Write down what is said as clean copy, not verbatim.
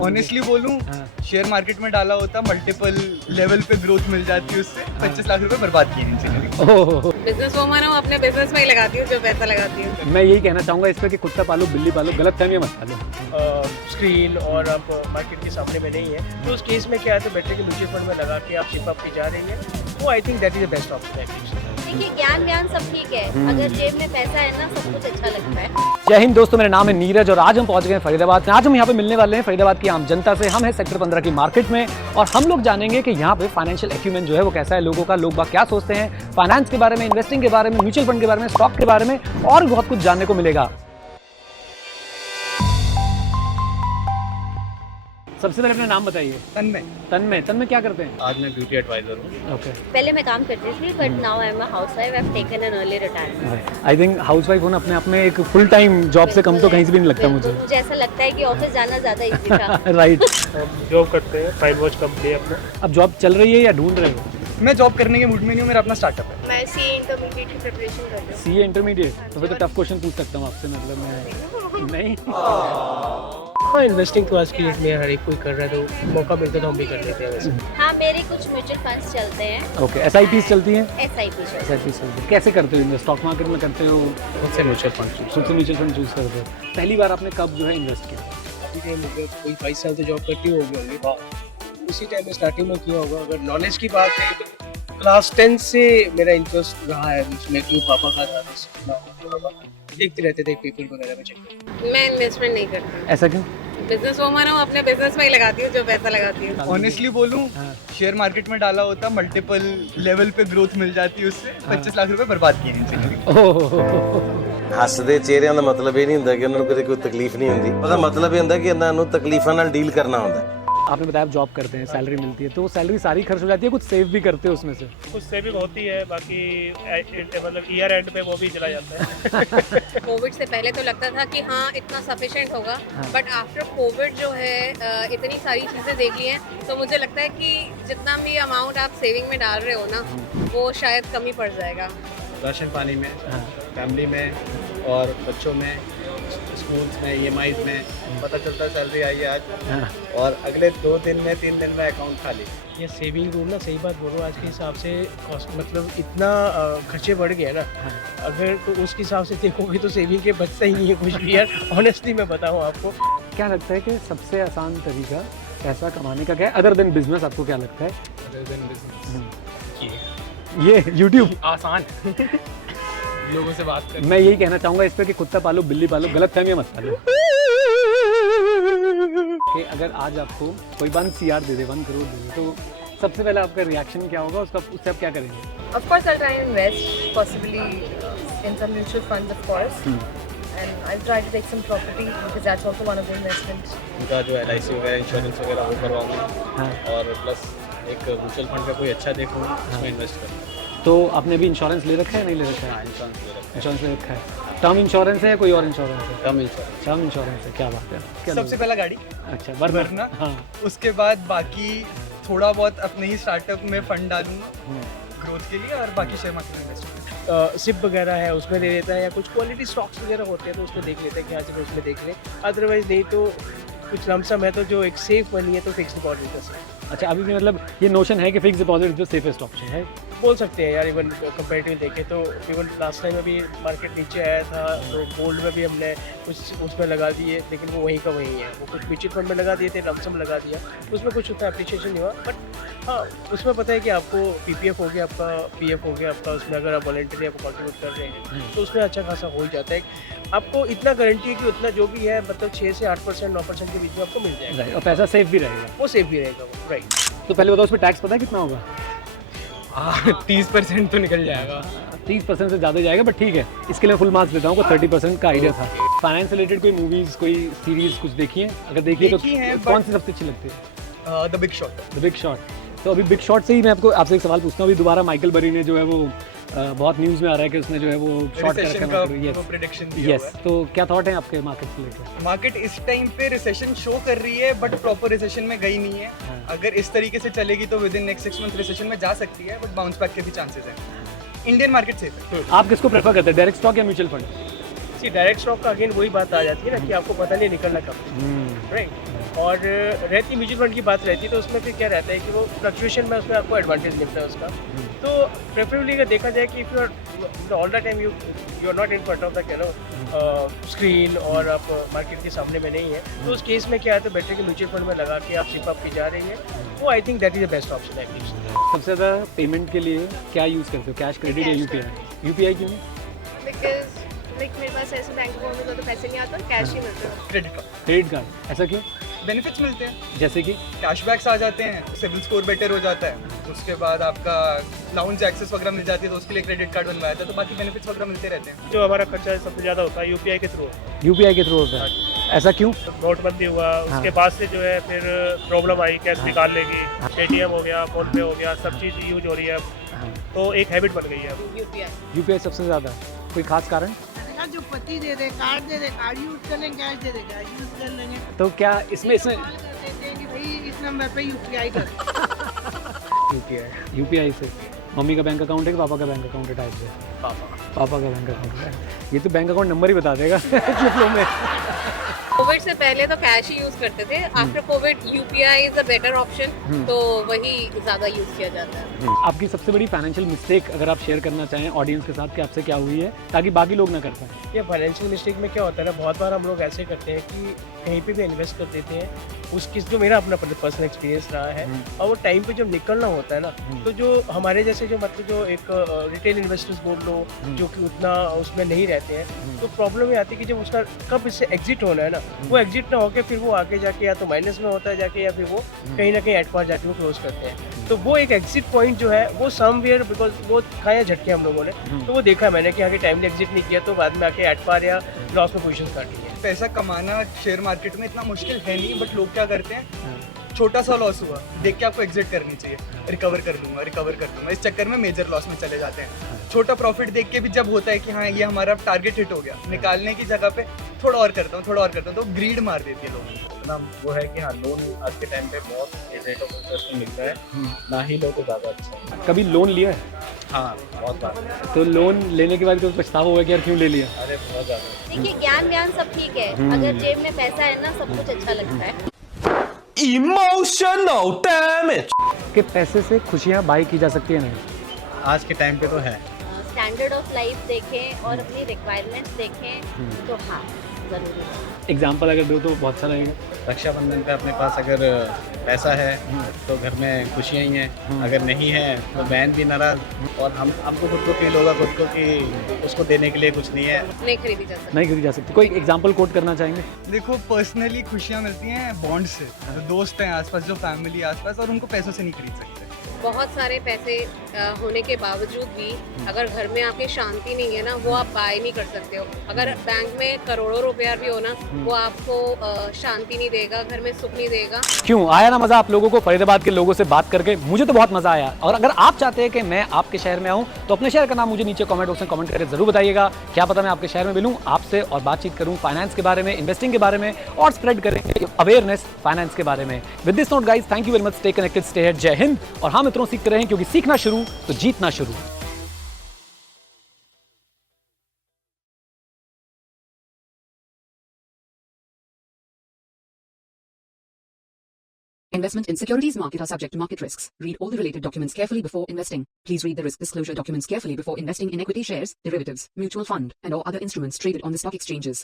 डाल ऑनेस्टली बोलूं, share market में डाला होता मल्टीपल लेवल पे ग्रोथ मिल जाती है, उससे 25 लाख रुपए बर्बाद किए हैं। ओह, बिजनेस वूमन हूँ, अपने बिजनेस में ही लगाती हूँ जो पैसा लगाती हूँ। मैं यही कहना चाहूँगा इस पर कि कुत्ता पालो बिल्ली पालो, गलत फहमियाँ मत पालो। स्क्रीन और आप मार्केट के सामने में नहीं है, तो उस केस में क्या है, तो बेटर कि म्यूचुअल फंड में लगा के आप शिप अप की जा रही है, वो I think that is the best option है। देखिए ज्ञान सब ठीक है, अगर जेब में पैसा है ना सब कुछ अच्छा लगता है। जय हिंद दोस्तों, मेरा नाम है नीरज और आज हम पहुंच गए हैं फरीदाबाद। आज हम यहाँ पे मिलने वाले हैं फरीदाबाद की आम जनता से। हम हैं सेक्टर 15 की मार्केट में और हम लोग जानेंगे कि यहाँ पे फाइनेंशियल एक्यूमेंट जो है वो कैसा है लोगों का, लोग बाग क्या सोचते हैं फाइनेंस के बारे में, इन्वेस्टिंग के बारे में, म्यूचुअल फंड के बारे में, स्टॉक के बारे में और बहुत कुछ जानने को मिलेगा। सबसे पहले अपना नाम बताइए। तन्मय क्या करते हैं? आज मैं ब्यूटी एडवाइजर हूँ। ओके, पहले मैं काम करती थी but now I am a housewife, I have taken an early retirement. I think housewife होना अपने आप में एक फुल टाइम जॉब से कम तो कहीं से भी नहीं लगता मुझे। मुझे ऐसा लगता है कि ऑफिस जाना ज्यादा इजी था। राइट। हम जॉब करते हैं, फाइन वॉच कंपनी अपना। अब जॉब चल रही है या ढूंढ रहे हो? मैं जॉब करने के मूड में नहीं हूँ, मेरा अपना स्टार्टअप है। मैं सीए इंटरमीडिएट की प्रिपरेशन कर रही हूँ। सीए इंटरमीडिएट, तो फिर तो टफ क्वेश्चन पूछ सकता हूँ आपसे, मतलब मैं नहीं। हाँ, इन्वेस्टिंग तो आज की डेट में हर एक कोई कर रहा है, तो मौका मिलता है तो हम भी कर लेते हैं वैसे। हाँ, मेरे कुछ म्यूचुअल फंड्स चलते हैं। ओके, एसआईपीस चलती हैं? एसआईपी एसआईपीस चलती है। कैसे करते हो इन्वेस्ट? स्टॉक मार्केट में करते हो? खुद से म्यूचुअल फंड खुद से म्यूचुअल फंड चूज करते हो? पहली बार आपने कब जो है इन्वेस्ट किया? कोई 22 साल तो जॉब करती होगी, उसी टाइम में स्टार्टिंग में किया होगा। अगर नॉलेज की बात है तो क्लास 10 से मेरा इंटरेस्ट रहा है इसमें, क्यों पापा का था, तो देखते रहते थे पेपर वगैरह में चेक। मैं इन्वेस्टमेंट नहीं करती, ऐसा क्यों? बिजनेस वूमन हूँ, अपने बिजनेस में ही लगाती हूँ जो पैसा लगाती हूँ। ऑनेस्टली बोलूं, शेयर मार्केट में डाला होता मल्टीपल लेवल पे ग्रोथ मिल जाती है, उससे 25 लाख रुपए बर्बाद किए हैं। ਹੱਸਦੇ ਚਿਹਰਿਆਂ ਦਾ ਮਤਲਬ ਇਹ ਨਹੀਂ ਹੁੰਦਾ ਕਿ ਉਹਨਾਂ ਨੂੰ ਕਦੇ ਕੋਈ ਤਕਲੀਫ ਨਹੀਂ ਹੁੰਦੀ। ਉਹਦਾ ਮਤਲਬ ਇਹ ਹੁੰਦਾ ਕਿ ਇਹਨਾਂ ਨੂੰ ਤਕਲੀਫਾਂ ਨਾਲ ਡੀਲ ਕਰਨਾ ਹੁੰਦਾ। आपने बताया आप जॉब करते हैं, सैलरी मिलती है, तो वो सैलरी सारी खर्च हो जाती है, कुछ सेव भी करते हो उसमें से? कुछ सेविंग होती है, बाकी मतलब ईयर एंड पे वो भी चला जाता है। कोविड से पहले तो लगता था कि हाँ इतना सफिशिएंट होगा, बट आफ्टर कोविड जो है इतनी सारी चीज़ें देख ली हैं, तो मुझे लगता है कि जितना भी अमाउंट आप सेविंग में डाल रहे हो ना, वो शायद कम ही पड़ जाएगा। राशन पानी में, फैमिली में और बच्चों में, स्कूल्स में, ईएमआईज में पता चलता है सैलरी आई है आज और अगले 2 दिन में 3 दिन में अकाउंट खाली। ये सेविंग रूल ना, सही बात बोलो, आज के हिसाब से कॉस्ट मतलब इतना खर्चे बढ़ गया ना, अगर तो उसके हिसाब से देखोगे तो सेविंग के बचता ही नहीं है कुछ भी यार। ऑनेस्टली मैं बताऊँ आपको, क्या लगता है कि सबसे आसान तरीका पैसा कमाने का क्या है अदर देन बिजनेस? आपको क्या लगता है? अदर देन बिजनेस ये यूट्यूब आसान लोगों से बात कर। मैं यही कहना चाहूँगा इस पर कि कुत्ता पालो बिल्ली पालो, गलत फहमियाँ मत पालो। कि अगर आज आपको कोई 1 CR दे दे, 1 करोड़ दे दे, तो सबसे पहले आपका रिएक्शन क्या होगा? उससे आप क्या करेंगे? Of course, I'll try and invest, possibly in some mutual funds, of course, and I'll try to take some property because that's also one of the investments. उनका जो LIC वगैरह, इंश्योरेंस वगैरह वो करवाऊंगा और प्लस एक म्यूचुअल फंड का कोई अच्छा देखूंगा, उसमें इन्वेस्ट करूँगा। तो आपने अभी इंश्योरेंस ले रखा है, नहीं ले रखा है? इंश्योरेंस ले रखा है। टर्म इंश्योरेंस है या कोई और इंश्योरेंस है? Term insurance. टर्म इंश्योरेंस है, क्या बात है। क्या सबसे पहला गाड़ी, अच्छा, वरना हाँ। उसके बाद बाकी थोड़ा बहुत अपने ही स्टार्टअप में फंड डालूंगा ग्रोथ के लिए, और बाकी शेयर मार्केट में इन्वेस्ट। सिप वगैरह है उसमें ले लेता है, या कुछ क्वालिटी स्टॉक्स वगैरह होते हैं तो उसमें देख लेते हैं कि हाँ चलो उसमें देख लें, अदरवाइज नहीं तो कुछ लमसम है तो जो एक सेफ मनी है तो फिक्स डिपॉजिट का सेफ। अच्छा, अभी भी मतलब ये नोशन है कि फिक्स डिपॉजिट जो सेफेस्ट ऑप्शन है? बोल सकते हैं यार, इवन कंपेरेटिव देखें तो इवन लास्ट टाइम अभी मार्केट नीचे आया था तो गोल्ड में भी हमने कुछ उसमें लगा दिए, लेकिन वो वहीं का वहीं है। वो कुछ म्यूचुअल फंड में लगा दिए थे, लमसम लगा दिया, उसमें कुछ उतना अप्रिशिएशन नहीं हुआ, बट हाँ उसमें पता है कि आपको PPF हो गया आपका, PF हो गया आपका, उसमें अगर आप वॉलंटरी आप कंट्रीब्यूट कर रहे हैं तो उसमें अच्छा खासा हो ही जाता है। आपको इतना गारंटी है कि उतना जो भी है मतलब 6 से 8%, 9% के बीच में आपको मिल जाएगा, और पैसा सेफ भी रहेगा। वो सेफ भी रहेगा वो, राइट। तो पहले बताओ उस पर टैक्स पता है कितना होगा? 30% तो निकल जाएगा। 30% से ज़्यादा जाएगा, बट ठीक है, इसके लिए फुल मार्क्स देता हूँ। 30% का आइडिया था। फाइनेंस रिलेटेड कोई मूवीज़, कोई सीरीज़ कुछ देखी है? अगर देखी है तो कौन सी सबसे अच्छी लगती है? The big shot. The big shot. तो अभी बिग शॉट से ही मैं आपसे एक सवाल पूछता हूँ। अभी दोबारा माइकल बरी ने जो है वो बहुत न्यूज़ में आ रहा है कि उसने जो है वो शॉर्ट कर रखा है। यस, तो क्या थॉट है आपके मार्केट को लेकर? मार्केट इस टाइम पे रिसेशन शो कर रही है, बट प्रॉपर रिसेशन में गई नहीं है। अगर इस तरीके से चलेगी तो with in next 6 month recession में जा सकती है, बट बाउंस बैक के भी चांसेस हैं। इंडियन मार्केट सेफ है। आप किसको प्रेफर करते हैं, डायरेक्ट स्टॉक या म्यूचुअल फंड? डायरेक्ट स्टॉक का अगेन वही बात आ जाती है ना कि आपको पता नहीं निकलना कब, राइट। और रहती म्यूचुअल फंड की बात रहती है तो उसमें फिर क्या रहता है कि वो फ्लक्चुएशन में उसमें आपको एडवांटेज मिलता है उसका। तो प्रेफरेबली अगर देखा जाए कि if you are all the time you are not in front of the screen और आप मार्केट के सामने में नहीं है, तो उस केस में क्या है तो बेटर कि म्यूचुअल फंड में लगा के आप सिप अप की जा रही है, वो I think that is the best option है एटलीस्ट। सबसे ज़्यादा पेमेंट के लिए क्या यूज़ करते हो, कैश, क्रेडिट या यूपीआई क्यों नहीं? बिकॉज लाइक मेरे पास ऐसे बैंक अकाउंट में तो पैसे नहीं आते, कैश ही मिलते हैं। क्रेडिट कार्ड ऐसा क्यों? बेनिफिट्स मिलते हैं, जैसे कि कैशबैक्स आ जाते हैं, सिविल स्कोर बेटर हो जाता है, उसके बाद आपका लाउंज एक्सेस वगैरह मिल जाती है, तो उसके लिए क्रेडिट कार्ड बनवाया था, तो बाकी बेनिफिट्स वगैरह मिलते रहते हैं। जो हमारा खर्चा सबसे ज़्यादा होता है यूपीआई के थ्रू। यूपीआई के थ्रू होता है, ऐसा क्यों? नोटबंदी हुआ उसके बाद से जो है फिर प्रॉब्लम आई कैश निकालने की, एटीएम हो गया, फोन पे हो गया, सब चीज़ यूज हो रही है अब, तो एक हैबिट बन गई है अब। यूपीआई सबसे ज़्यादा, कोई खास कारण? जो पति दे दे कार्ड कार्ड यूज कर लेंगे, कैश दे दे कैश यूज कर लेंगे। तो क्या इसमें कॉल कर देते हैं कि भाई इस नंबर पे यूपीआई कर। यूपीआई से मम्मी का बैंक अकाउंट है कि पापा का बैंक अकाउंट है टाइप से? पापा का बैंक अकाउंट है। ये तो बैंक अकाउंट नंबर ही बता देगा फ्लो में। कोविड से पहले तो कैश ही यूज करते थे, after Covid UPI is a better option, तो वही ज़्यादा यूज किया जाता है। आपकी सबसे बड़ी फाइनेंशियल मिस्टेक अगर आप शेयर करना चाहें ऑडियंस के साथ कि आपसे क्या हुई है, ताकि बाकी लोग ना कर पाएं। ये फाइनेंशियल मिस्टेक में क्या होता है ना, बहुत बार हम लोग ऐसे करते हैं कि कहीं पे भी इन्वेस्ट कर देते हैं, उसकी जो मेरा अपना पर्सनल एक्सपीरियंस रहा है, और वो टाइम पे जब निकलना होता है ना, तो जो हमारे जैसे जो मतलब जो एक रिटेल इन्वेस्टर्स बोल लो जो कि उतना उसमें नहीं रहते हैं, तो प्रॉब्लम ये आती है कि जब उसका कब इससे एग्जिट होना है ना, वो एग्जिट ना होकर फिर वो आगे जाके या तो माइनस में होता है जाके, या फिर वो कहीं ना कहीं एट पार जाके वो क्लोज करते हैं। तो वो एक एग्जिट पॉइंट जो है वो समवेयर, बिकॉज वो खाया झटके हम लोगों ने, तो वो देखा मैंने कि आगे टाइमली एग्जिट नहीं किया तो बाद में आके एट पार या लॉस में पोजीशन काट ली है। पैसा कमाना शेयर मार्केट में इतना मुश्किल है नहीं, बट लोग क्या करते हैं, छोटा सा लॉस हुआ देख के आपको एग्जिट करनी चाहिए, रिकवर कर लूंगा, इस चक्कर में मेजर लॉस में चले जाते हैं। छोटा प्रॉफिट देख के भी जब होता है कि हाँ ये हमारा टारगेट हिट हो गया, निकालने की जगह पे थोड़ा और करता हूँ, तो ग्रीड मार देती है लोगों को। इतना वो है कि हाँ लोन आज के टाइम पे बहुत रेट ऑफ इंटरेस्ट में मिलता है, ना ही लो तो ज़्यादा अच्छा है। कभी लोन लिया है? हाँ बहुत बार। तो लोन लेने के बाद तो पछतावा हुआ कि यार क्यों ले लिया? अरे बहुत ज़्यादा। देखिए ज्ञान सब ठीक है, अगर जेब में पैसा है ना सब कुछ अच्छा लगता है। Emotional damage. कि पैसे से खुशियाँ बाई की जा सकती है नहीं? आज के टाइम पे तो है। स्टैंडर्ड ऑफ लाइफ देखें और अपनी रिक्वायरमेंट्स देखें, तो हाँ ज़रूरी है। एग्जाम्पल अगर दो तो बहुत अच्छा लगेगा। रक्षाबंधन पे अपने पास अगर पैसा है तो घर में खुशियाँ ही हैं, अगर नहीं है तो बहन भी नाराज, और हमको खुद को फील होगा खुद को कि उसको देने के लिए कुछ नहीं है, नहीं खरीदी जा सकती। कोई एग्जाम्पल कोट करना चाहेंगे? देखो पर्सनली खुशियाँ मिलती हैं बॉन्ड से, जो दोस्त हैं आसपास, जो फैमिली आसपास, और उनको पैसों से नहीं खरीद सकते। बहुत सारे पैसे होने के बावजूद भी अगर घर में आपके शांति नहीं है ना, वो आप बाय नहीं कर सकते हो। अगर बैंक में करोड़ों रुपया भी हो ना, वो आपको शांति नहीं देगा, घर में सुख नहीं देगा। क्यों आया ना मजा आप लोगों को फरीदाबाद के लोगों से बात करके? मुझे तो बहुत मजा आया। और अगर आप चाहते हैं कि मैं आपके शहर में आऊं तो अपने शहर का नाम मुझे नीचे कमेंट बॉक्स में कमेंट करके जरूर बताइएगा। क्या पता मैं आपके शहर में मिलूं आपसे और बातचीत करूं फाइनेंस के बारे में, इन्वेस्टिंग के बारे में, और स्प्रेड करेंगे अवेयरनेस फाइनेंस के बारे में। With this note guys, thank you very much, stay connected, stay here, जय हिंद। और हम मित्रों सीखते रहें, क्योंकि सीखना शुरू तो जीतना शुरू। Investment in securities market are subject to market risks. Read all the related documents carefully before investing. Please read the risk disclosure documents carefully before investing in equity shares, derivatives, mutual fund, and or other instruments traded on the stock exchanges.